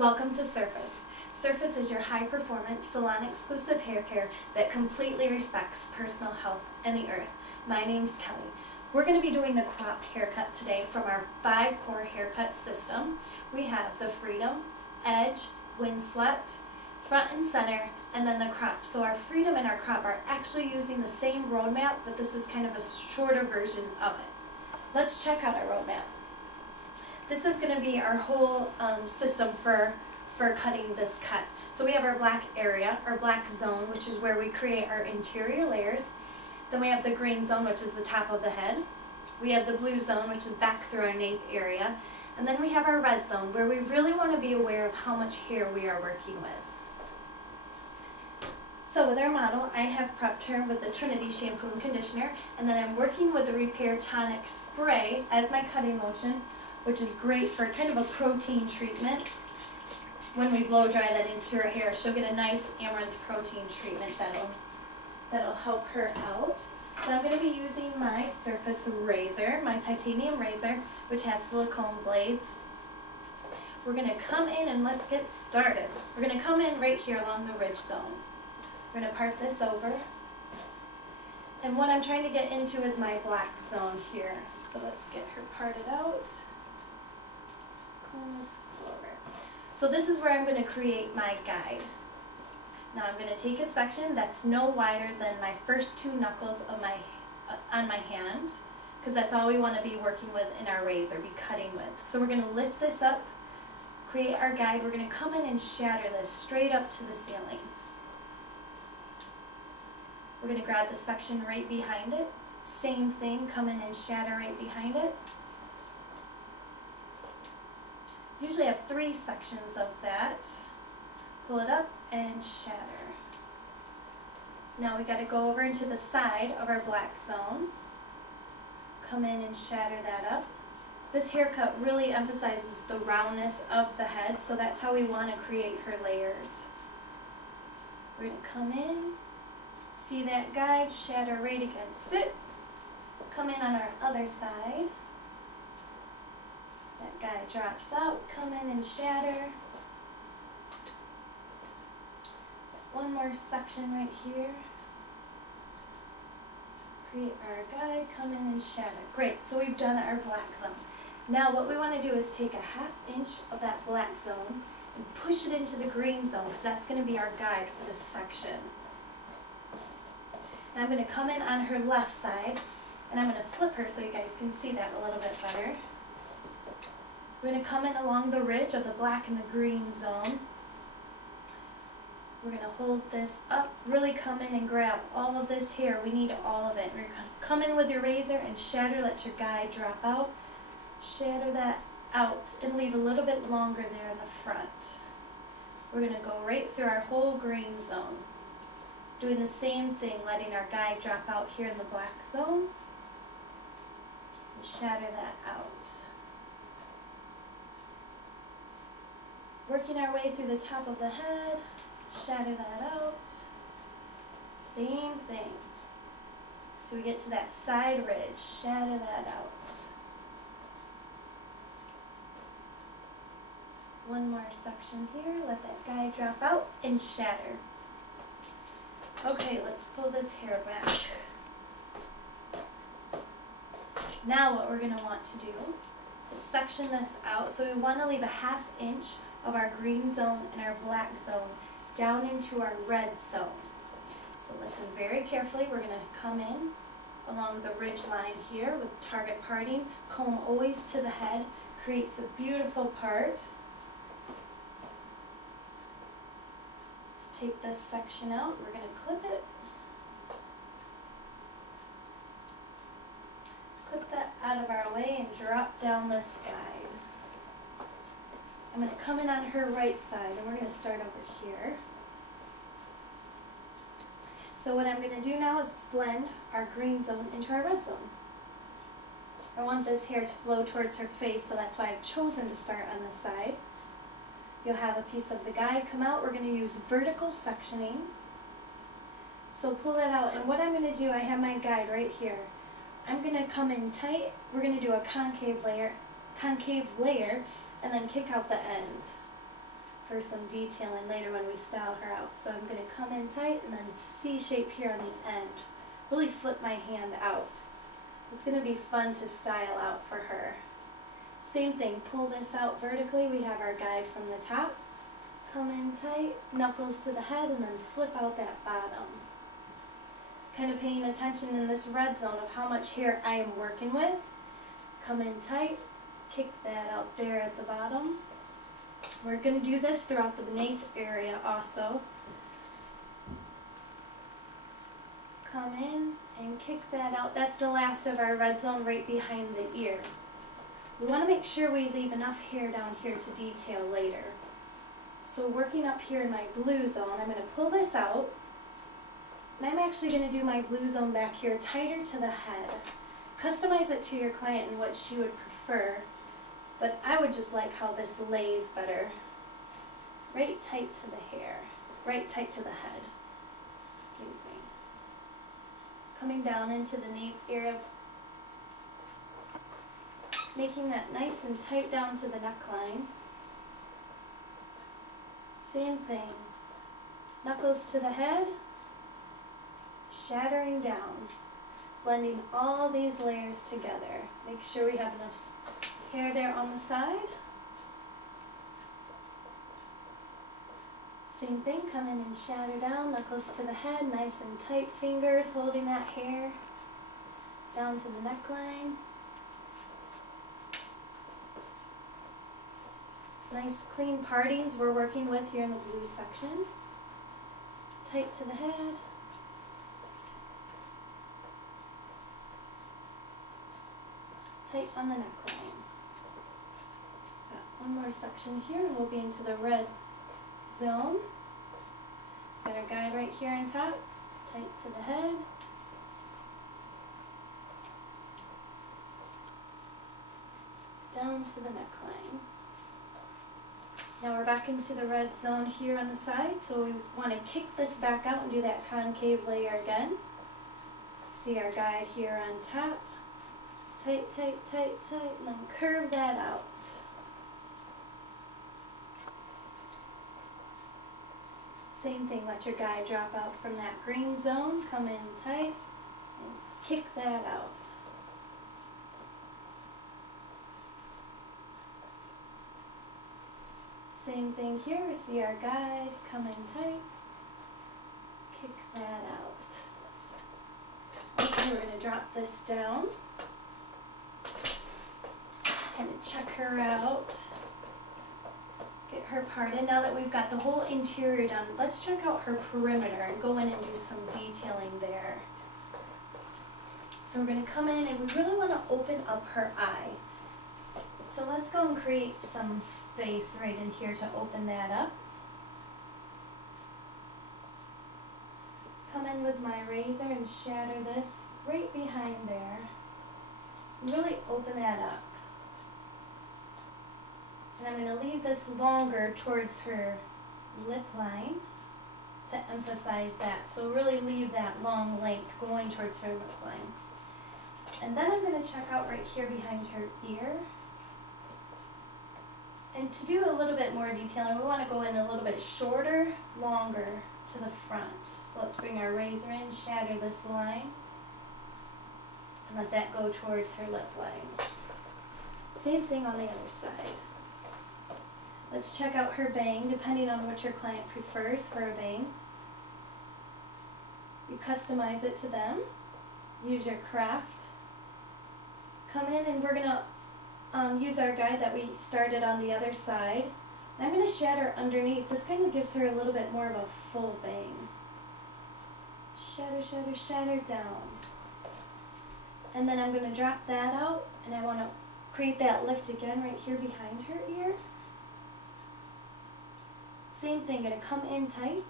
Welcome to Surface. Surface is your high-performance, salon-exclusive hair care that completely respects personal health and the earth. My name's Kelly. We're going to be doing the crop haircut today from our 5-core haircut system. We have the Freedom, Edge, Windswept, Front and Center, and then the crop. So our Freedom and our crop are actually using the same roadmap, but this is kind of a shorter version of it. Let's check out our roadmap. This is going to be our whole system for cutting this cut. So we have our black area, our black zone, which is where we create our interior layers. Then we have the green zone, which is the top of the head. We have the blue zone, which is back through our nape area. And then we have our red zone, where we really want to be aware of how much hair we are working with. So with our model, I have prepped her with the Trinity shampoo and conditioner, and then I'm working with the Repair Tonic spray as my cutting lotion, which is great for kind of a protein treatment. When we blow dry that into her hair, she'll get a nice amaranth protein treatment that'll help her out. So I'm going to be using my Surface razor, my titanium razor, which has silicone blades. We're going to come in and let's get started. We're going to come in right here along the ridge zone. We're going to part this over. And what I'm trying to get into is my black zone here. So let's get her parted out. Comb this forward. So this is where I'm going to create my guide. Now I'm going to take a section that's no wider than my first 2 knuckles of on my hand, because that's all we want to be working with in our razor, be cutting with. So we're going to lift this up, create our guide. We're going to come in and shatter this straight up to the ceiling. We're going to grab the section right behind it. Same thing, come in and shatter right behind it. Usually have 3 sections of that. Pull it up and shatter. Now we got to go over into the side of our black zone. Come in and shatter that up. This haircut really emphasizes the roundness of the head, so that's how we want to create her layers. We're going to come in, see that guide, shatter right against it. Come in on our other side. That guy drops out, come in and shatter. One more section right here. Create our guide, come in and shatter. Great, so we've done our black zone. Now what we want to do is take a 1/2 inch of that black zone and push it into the green zone, because that's going to be our guide for this section. And I'm going to come in on her left side, and I'm going to flip her so you guys can see that a little bit better. We're going to come in along the ridge of the black and the green zone. We're going to hold this up, really come in and grab all of this hair. We need all of it. We're going to come in with your razor and shatter, let your guide drop out. Shatter that out and leave a little bit longer there in the front. We're going to go right through our whole green zone. Doing the same thing, letting our guide drop out here in the black zone. And shatter that out. Working our way through the top of the head, shatter that out. Same thing. So we get to that side ridge, shatter that out. One more section here, let that guy drop out and shatter. Okay, let's pull this hair back. Now what we're going to want to do is section this out. So we want to leave a 1/2 inch of our green zone and our black zone down into our red zone. So listen very carefully. We're going to come in along the ridge line here with target parting. Comb always to the head, creates a beautiful part. Let's take this section out. We're going to clip it. Clip that out of our way and drop down this guide. I'm going to come in on her right side, and we're going to start over here. So what I'm going to do now is blend our green zone into our red zone. I want this hair to flow towards her face, so that's why I've chosen to start on this side. You'll have a piece of the guide come out. We're going to use vertical sectioning. So pull that out, and what I'm going to do, I have my guide right here. I'm going to come in tight. We're going to do a concave layer, and then kick out the end. for some detailing later when we style her out. So I'm going to come in tight and then C shape here on the end. Really flip my hand out. It's going to be fun to style out for her. Same thing, pull this out vertically. We have our guide from the top. Come in tight, knuckles to the head, and then flip out that bottom. Kind of paying attention in this red zone of how much hair I am working with. Come in tight, kick that out there at the bottom. We're going to do this throughout the nape area also. Come in and kick that out. That's the last of our red zone right behind the ear. We want to make sure we leave enough hair down here to detail later. So working up here in my blue zone, I'm going to pull this out. And I'm actually going to do my blue zone back here tighter to the head. Customize it to your client and what she would prefer. But I would just like how this lays better. Right tight to the hair. Right tight to the head. Excuse me. Coming down into the nape area. Making that nice and tight down to the neckline. Same thing. Knuckles to the head. Shattering down. Blending all these layers together. Make sure we have enough hair there on the side. Same thing, come in and shatter down, knuckles to the head, nice and tight fingers holding that hair down to the neckline. Nice clean partings we're working with here in the blue section. Tight to the head. Tight on the neckline. Got one more section here and we'll be into the red zone. Got our guide right here on top. Tight to the head. Down to the neckline. Now we're back into the red zone here on the side, so we want to kick this back out and do that concave layer again. See our guide here on top. Tight, tight, tight, tight, and then curve that out. Same thing, let your guide drop out from that green zone, come in tight, and kick that out. Same thing here, we see our guide, come in tight, kick that out. Okay, we're going to drop this down. Kind of check her out. Get her parted. Now that we've got the whole interior done, let's check out her perimeter and go in and do some detailing there. So we're going to come in and we really want to open up her eye. So let's go and create some space right in here to open that up. Come in with my razor and shatter this right behind there. Really open that up. And I'm going to leave this longer towards her lip line to emphasize that. So really leave that long length going towards her lip line. And then I'm going to check out right here behind her ear. And to do a little bit more detailing, we want to go in a little bit shorter, longer to the front. So let's bring our razor in, shatter this line, and let that go towards her lip line. Same thing on the other side. Let's check out her bang, depending on what your client prefers for a bang. You customize it to them. Use your craft. Come in and we're going to use our guide that we started on the other side. And I'm going to shatter underneath. This kind of gives her a little bit more of a full bang. Shatter, shatter, shatter down. And then I'm going to drop that out, and I want to create that lift again right here behind her ear. Same thing, going to come in tight,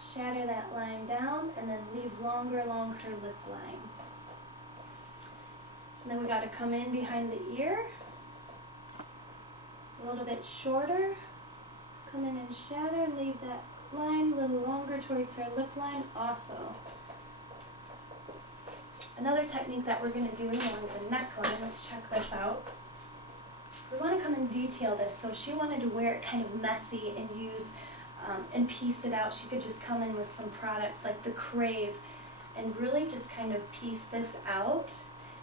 shatter that line down, and then leave longer along her lip line. And then we got to come in behind the ear, a little bit shorter, come in and shatter, and leave that line a little longer towards her lip line also. Another technique that we're going to do along the neckline, let's check this out. we want to come and detail this. So if she wanted to wear it kind of messy and use and piece it out, she could just come in with some product like the Crave and really just kind of piece this out,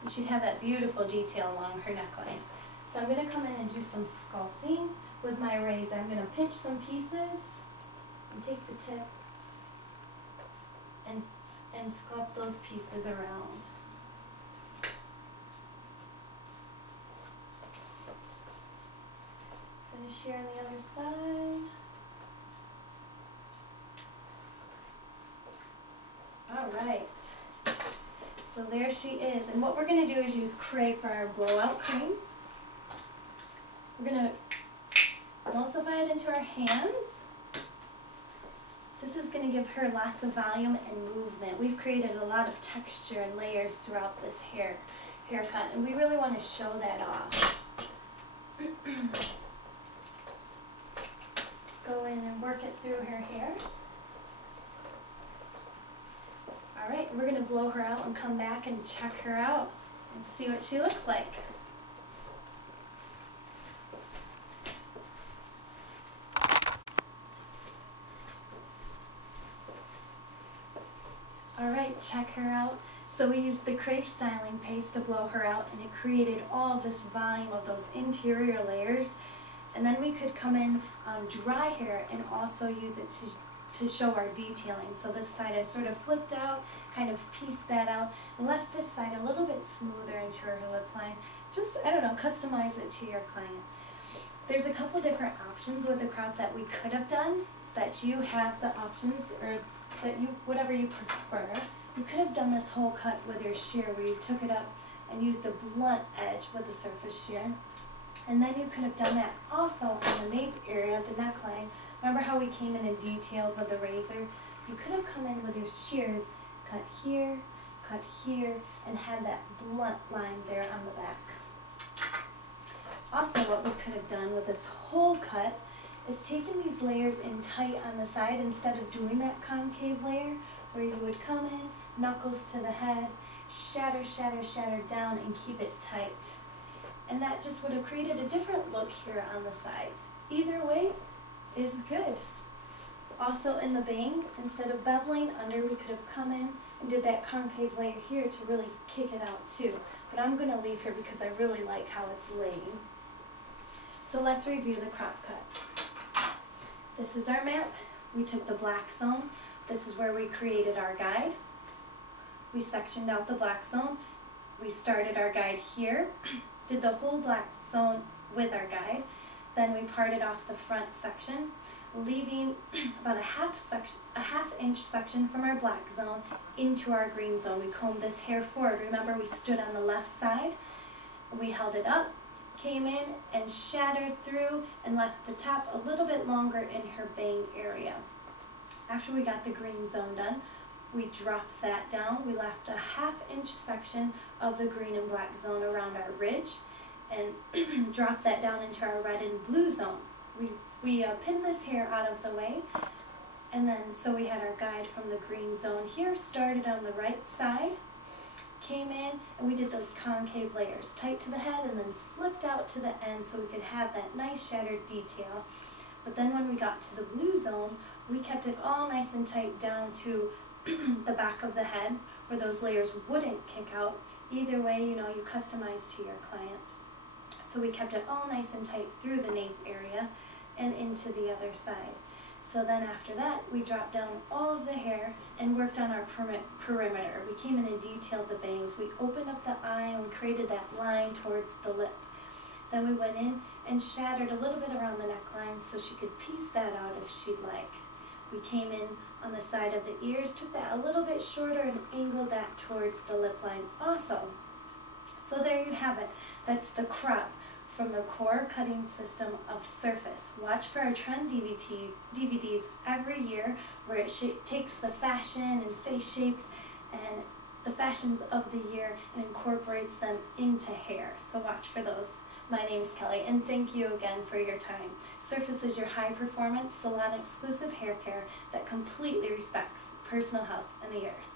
and she'd have that beautiful detail along her neckline. So I'm going to come in and do some sculpting with my razor. I'm going to pinch some pieces and take the tip and sculpt those pieces around. Finish here on the other side. Alright, so there she is. And what we're going to do is use Crave for our blowout cream. We're going to emulsify it into our hands. This is going to give her lots of volume and movement. We've created a lot of texture and layers throughout this haircut, and we really want to show that off. Go in and work it through her hair. Alright, we're going to blow her out and come back and check her out and see what she looks like. Alright, check her out. So we used the Crave styling paste to blow her out, and it created all this volume of those interior layers. And then we could come in on dry hair and also use it to show our detailing. So this side I sort of flipped out, kind of pieced that out, and left this side a little bit smoother into her lip line. Just, I don't know, customize it to your client. There's a couple different options with the crop that we could have done, that you have the options, or that you, whatever you prefer. You could have done this whole cut with your shear, where you took it up and used a blunt edge with the surface shear. And then you could have done that also on the nape area, the neckline. Remember how we came in and detailed with the razor? You could have come in with your shears, cut here, and had that blunt line there on the back. Also, what we could have done with this whole cut is taken these layers in tight on the side instead of doing that concave layer, where you would come in, knuckles to the head, shatter, shatter, shatter down, and keep it tight. And that just would have created a different look here on the sides. Either way is good. Also in the bang, instead of beveling under, we could have come in and did that concave layer here to really kick it out too. But I'm going to leave here because I really like how it's laying. So let's review the crop cut. This is our map. We took the black zone. This is where we created our guide. We sectioned out the black zone. We started our guide here, did the whole black zone with our guide. Then we parted off the front section, leaving about a half inch section from our black zone into our green zone. We combed this hair forward. Remember, we stood on the left side. We held it up, came in and shattered through, and left the top a little bit longer in her bang area. After we got the green zone done, we dropped that down. We left a half-inch section of the green and black zone around our ridge, and dropped that down into our red and blue zone. We pinned this hair out of the way, and then so we had our guide from the green zone here, started on the right side, came in, and we did those concave layers, tight to the head, and then flipped out to the end so we could have that nice shattered detail. But then when we got to the blue zone, we kept it all nice and tight down to the back of the head, where those layers wouldn't kick out. Either way, you know, you customize to your client. So we kept it all nice and tight through the nape area and into the other side. So then after that, we dropped down all of the hair and worked on our perimeter. We came in and detailed the bangs. We opened up the eye and we created that line towards the lip. Then we went in and shattered a little bit around the neckline so she could piece that out if she'd like. We came in on the side of the ears, took that a little bit shorter and angled that towards the lip line also. So there you have it. That's the crop from the core cutting system of Surface. Watch for our trend DVDs every year, where it takes the fashion and face shapes and the fashions of the year and incorporates them into hair. So watch for those. My name's Kelly, and thank you again for your time. Surface is your high-performance, salon-exclusive hair care that completely respects personal health and the earth.